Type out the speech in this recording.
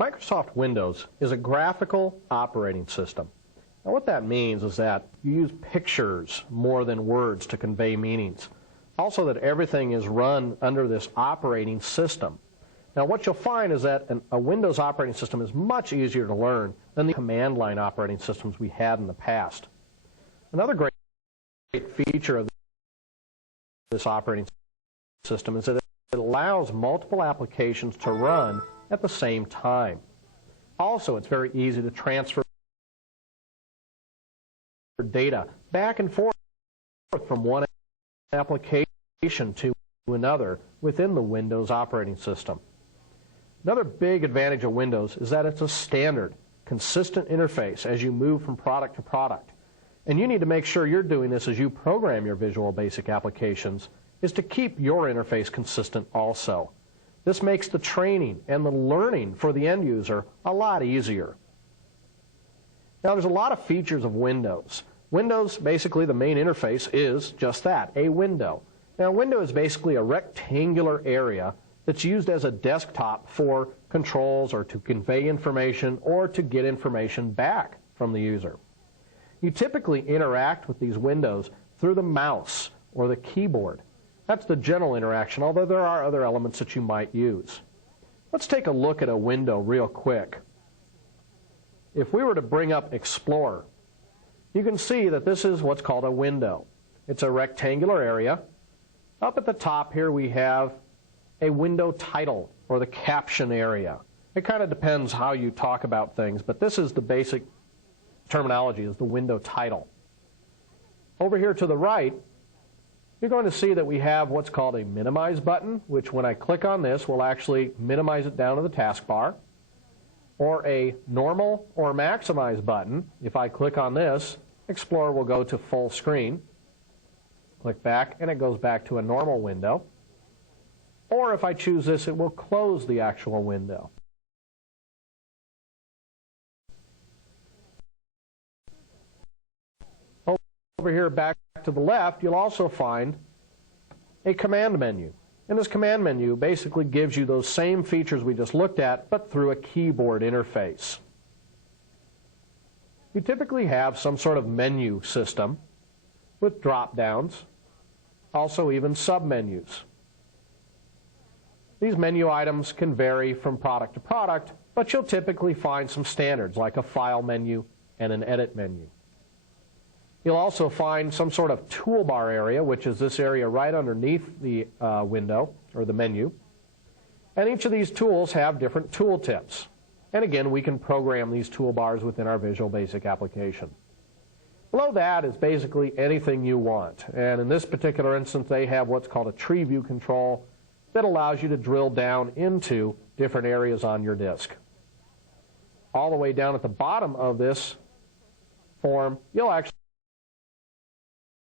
Microsoft Windows is a graphical operating system. Now what that means is that you use pictures more than words to convey meanings. Also that everything is run under this operating system. Now what you'll find is that a Windows operating system is much easier to learn than the command line operating systems we had in the past. Another great feature of this operating system is that it allows multiple applications to run at the same time. Also, it's very easy to transfer data back and forth from one application to another within the Windows operating system. Another big advantage of Windows is that it's a standard, consistent interface as you move from product to product. And you need to make sure you're doing this as you program your Visual Basic applications, is to keep your interface consistent also. This makes the training and the learning for the end user a lot easier. Now there's a lot of features of Windows. Windows, basically the main interface is just that, a window. Now a window is basically a rectangular area that's used as a desktop for controls or to convey information or to get information back from the user. You typically interact with these windows through the mouse or the keyboard. That's the general interaction, although there are other elements that you might use. Let's take a look at a window real quick. If we were to bring up Explorer, you can see that this is what's called a window. It's a rectangular area. Up at the top here we have a window title, or the caption area. It kind of depends how you talk about things, but this is the basic terminology, is the window title. Over here to the right, you're going to see that we have what's called a minimize button, which when I click on this will actually minimize it down to the taskbar, or a normal or maximize button. If I click on this, Explorer will go to full screen. Click back and it goes back to a normal window. Or if I choose this, it will close the actual window. Over here back to the left, you'll also find a command menu. And this command menu basically gives you those same features we just looked at, but through a keyboard interface. You typically have some sort of menu system with drop-downs, also even sub-menus. These menu items can vary from product to product, but you'll typically find some standards like a file menu and an edit menu. You'll also find some sort of toolbar area, which is this area right underneath the window, or the menu. And each of these tools have different tooltips. And again, we can program these toolbars within our Visual Basic application. Below that is basically anything you want. And in this particular instance, they have what's called a tree view control that allows you to drill down into different areas on your disk. All the way down at the bottom of this form, you'll actually